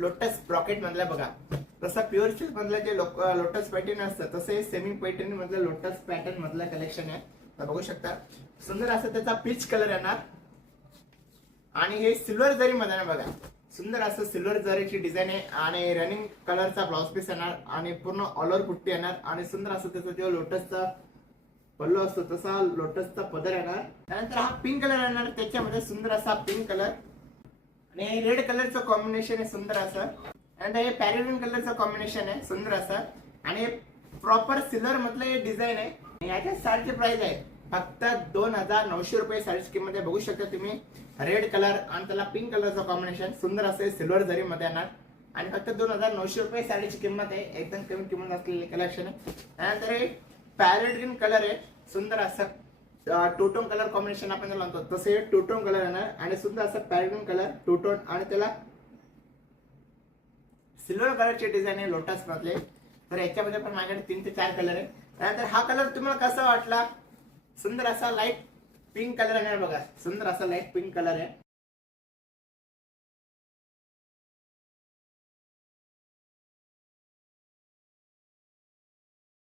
Lotus ब्रॉकेट मधला बघा. तसं प्युअर सिल्क मधलं जे लोटस पॅटर्न असतं तसं हे सेमी पैठणी मधलं लोटस पॅटर्न मधलं कलेक्शन आहे. तर बघू शकता सुंदर असं त्याचा पीच कलर येणार आणि हे सिल्वर जरी मध्ये आहे बघा. सुंदर असं सिल्वर जरीची डिझाईन आहे आणि रनिंग कलरचा ब्लाउज पीस येणार आणि पूर्ण ऑल ओव्हर पुट्टी येणार आणि सुंदर असं त्याचा जो लोटसचा पल्लू असतो तसा लोटसचा पदर येणार. त्यानंतर हा पिंक कलर येणार, त्याच्यामध्ये सुंदर असा पिंक कलर आणि रेड कलरचं कॉम्बिनेशन आहे सुंदर असं. त्यानंतर हे पॅरेलिन कलरचं कॉम्बिनेशन आहे सुंदर असं आणि प्रॉपर सिल्वर मधलं हे डिझाईन आहे. याच्या साडीची प्राइस आहे फक्त 2900 रुपये. साडीची किंमत आहे बघू शकता तुम्ही. रेड कलर आणि त्याला पिंक कलरचं कॉम्बिनेशन सुंदर असे सिल्वर जरी मध्ये येणार आणि फक्त 2900 रुपये साडीची किंमत आहे. एकदम कमी किंमत असलेले कलेक्शन आहे. त्यानंतर हे पॅरेट ग्रीन कलर आहे सुंदर असं टोटोन कलर कॉम्बिनेशन आपण त्याला म्हणतो तसे टोटोन कलर येणार आणि सुंदर असं पॅरेट ग्रीन कलर टोटोन आणि त्याला सिल्वर कलरचे डिझाईन आहे लोटस मधले. तर याच्यामध्ये पण माझ्याकडे 3 ते 4 कलर आहे. त्यानंतर हा कलर तुम्हाला कसा वाटला? सुंदर असा लाईट पिंक कलर आहे बघा. सुंदर असा लाईट पिंक कलर आहे.